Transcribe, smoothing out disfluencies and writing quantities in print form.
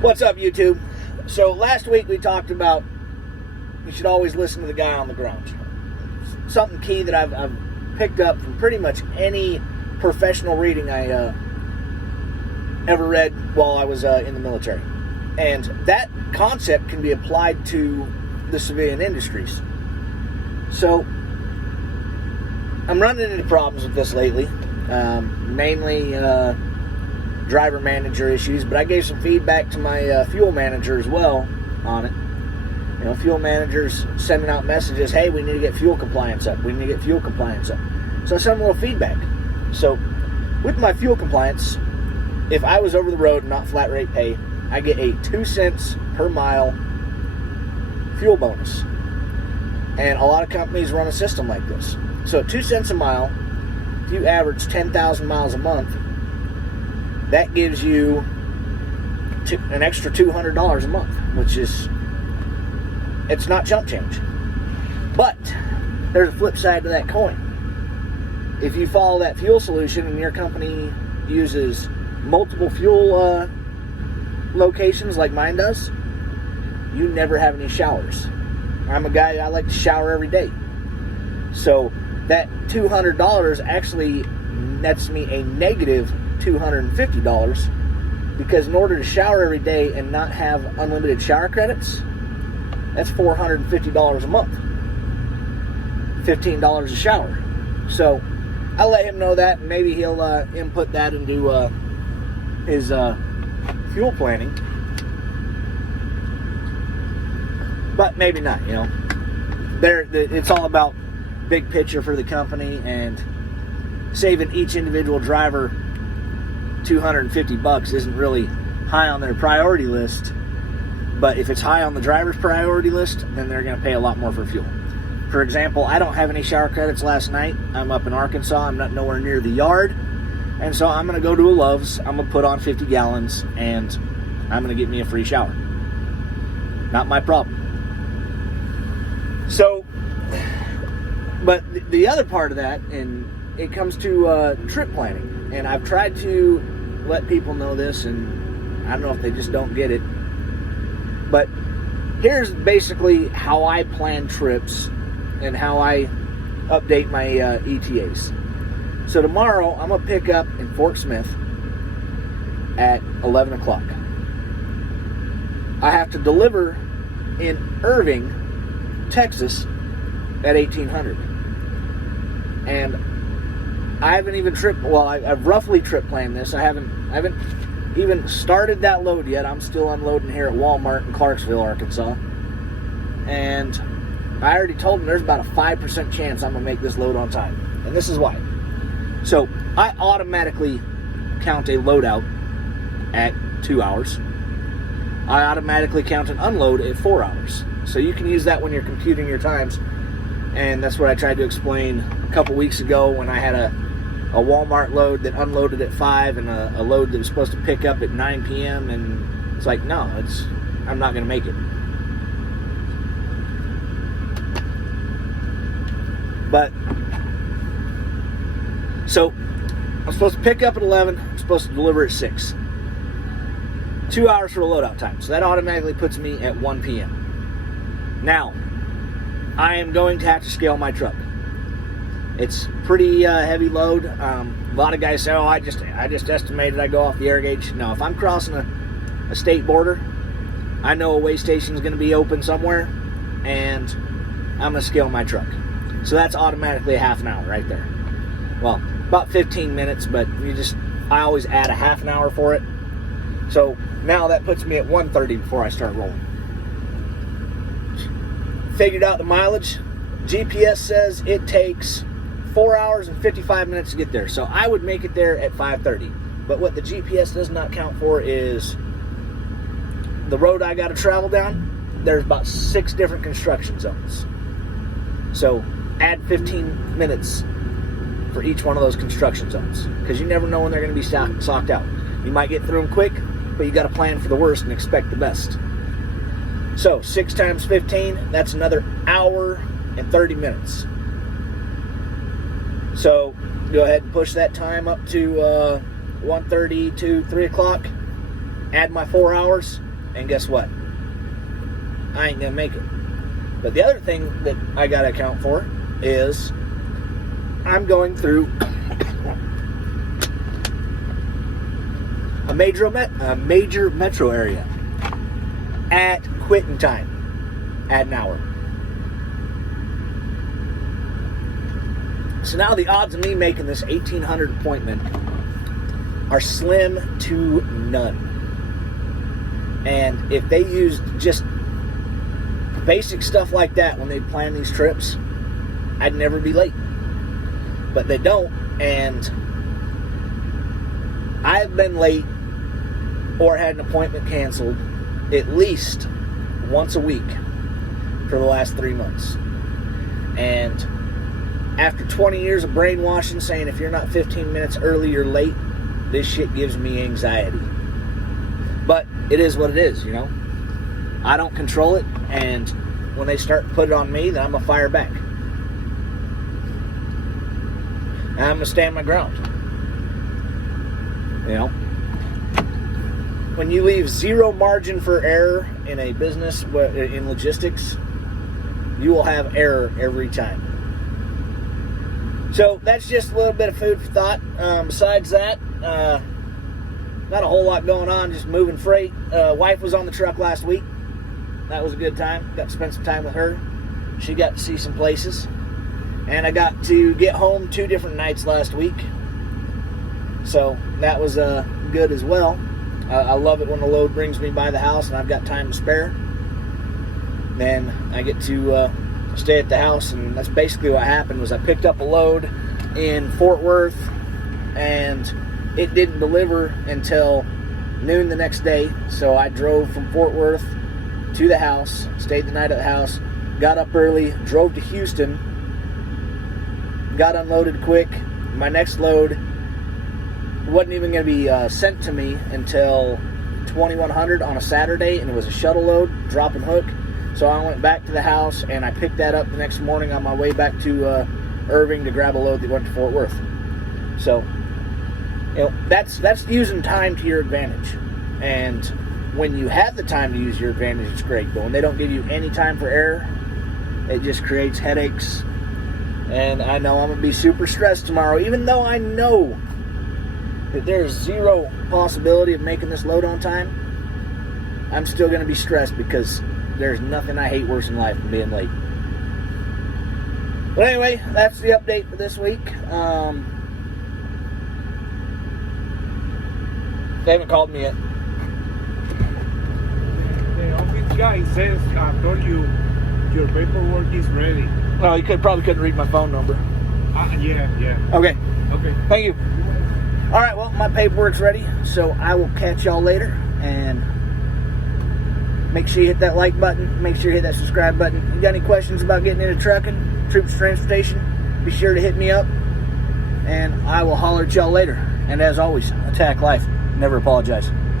What's up, YouTube? So last week we talked about you should always listen to the guy on the ground. Something key that I've picked up from pretty much any professional reading I ever read while I was in the military. And that concept can be applied to the civilian industries. So I'm running into problems with this lately, mainly driver manager issues, but I gave some feedback to my fuel manager as well on it. You know, fuel managers sending out messages, hey, we need to get fuel compliance up. We need to get fuel compliance up. So I sent them a little feedback. So with my fuel compliance, if I was over the road and not flat rate pay, I get a 2 cents per mile fuel bonus. And a lot of companies run a system like this. So 2 cents a mile, if you average 10,000 miles a month, that gives you an extra $200 a month, which is, it's not chump change. But there's a flip side to that coin. If you follow that fuel solution and your company uses multiple fuel locations like mine does, you never have any showers. I'm a guy, I like to shower every day. So that $200 actually nets me a negative $250, because in order to shower every day and not have unlimited shower credits, that's $450 a month. $15 a shower. So I'll let him know that, and maybe he'll input that into his fuel planning. But maybe not, you know. It's all about big picture for the company, and saving each individual driver $250 isn't really high on their priority list. But if it's high on the driver's priority list, then they're going to pay a lot more for fuel. For example, I don't have any shower credits last night. I'm up in Arkansas. I'm not nowhere near the yard. And so I'm going to go to a Love's. I'm going to put on 50 gallons, and I'm going to get me a free shower. Not my problem. So, but the other part of that, and it comes to trip planning. And I've tried to let people know this, and I don't know if they just don't get it. But here's basically how I plan trips and how I update my ETAs. So tomorrow, I'm going to pick up in Fort Smith at 11 o'clock. I have to deliver in Irving, Texas at 1800. And I haven't even I've roughly trip planned this. I haven't even started that load yet. I'm still unloading here at Walmart in Clarksville, Arkansas. And I already told them there's about a 5% chance I'm going to make this load on time. And this is why. So I automatically count a loadout at 2 hours. I automatically count an unload at 4 hours. So you can use that when you're computing your times. And that's what I tried to explain a couple weeks ago when I had a Walmart load that unloaded at 5 and a load that was supposed to pick up at 9 p.m. And it's like, no, I'm not going to make it. But, so, I'm supposed to pick up at 11, I'm supposed to deliver at 6. 2 hours for the loadout time. So that automatically puts me at 1 p.m. Now, I am going to have to scale my truck. It's pretty heavy load. A lot of guys say, oh, I just estimated I go off the air gauge. No, if I'm crossing a state border, I know a weigh station is going to be open somewhere, and I'm going to scale my truck. So that's automatically a half an hour right there. Well, about 15 minutes, but I always add a half an hour for it. So now that puts me at 1:30 before I start rolling. Figured out the mileage. GPS says it takes 4 hours and 55 minutes to get there. So I would make it there at 5:30. But what the GPS does not count for is the road I got to travel down. There's about 6 different construction zones. So add 15 minutes for each one of those construction zones, because you never know when they're going to be socked out. You might get through them quick, but you got to plan for the worst and expect the best. So 6 times 15, that's another hour and 30 minutes. So go ahead and push that time up to 1:30 to 3 o'clock. Add my 4 hours. And guess what? I ain't gonna make it. But the other thing that I gotta account for is I'm going through a major metro area at quitting time at an hour. So now the odds of me making this 1800 appointment are slim to none. And if they used just basic stuff like that when they plan these trips, I'd never be late. But they don't, and I've been late or had an appointment canceled at least once a week for the last 3 months. And after 20 years of brainwashing saying if you're not 15 minutes early, you're late, this shit gives me anxiety. But it is what it is, you know. I don't control it, and when they start to put it on me, then I'm going to fire back. And I'm going to stand my ground. You know? When you leave zero margin for error in a business, in logistics, you will have error every time. So that's just a little bit of food for thought. Besides that, not a whole lot going on, just moving freight. Wife was on the truck last week. That was a good time. Got to spend some time with her. She got to see some places. And I got to get home 2 different nights last week. So that was good as well. I love it when the load brings me by the house and I've got time to spare. Then I get to stay at the house, and that's basically what happened. Was I picked up a load in Fort Worth, and it didn't deliver until noon the next day. So I drove from Fort Worth to the house, stayed the night at the house, got up early, drove to Houston, got unloaded quick. My next load wasn't even going to be sent to me until 2100 on a Saturday, and it was a shuttle load, drop and hook. So I went back to the house, and I picked that up the next morning on my way back to Irving to grab a load that went to Fort Worth. So, you know, that's using time to your advantage. And when you have the time to use your advantage, it's great. But when they don't give you any time for error, it just creates headaches. And I know I'm going to be super stressed tomorrow, even though I know that there's zero possibility of making this load on time. I'm still going to be stressed because there's nothing I hate worse in life than being late. But anyway, that's the update for this week. They haven't called me yet. The office guy says, I told you, your paperwork is ready. Well, you probably couldn't read my phone number. Yeah. Okay. Okay. Thank you. All right, well, my paperwork's ready, so I will catch y'all later. And make sure you hit that like button. Make sure you hit that subscribe button. If you got any questions about getting into trucking, Troops Transportation, be sure to hit me up. And I will holler at y'all later. And as always, attack life. Never apologize.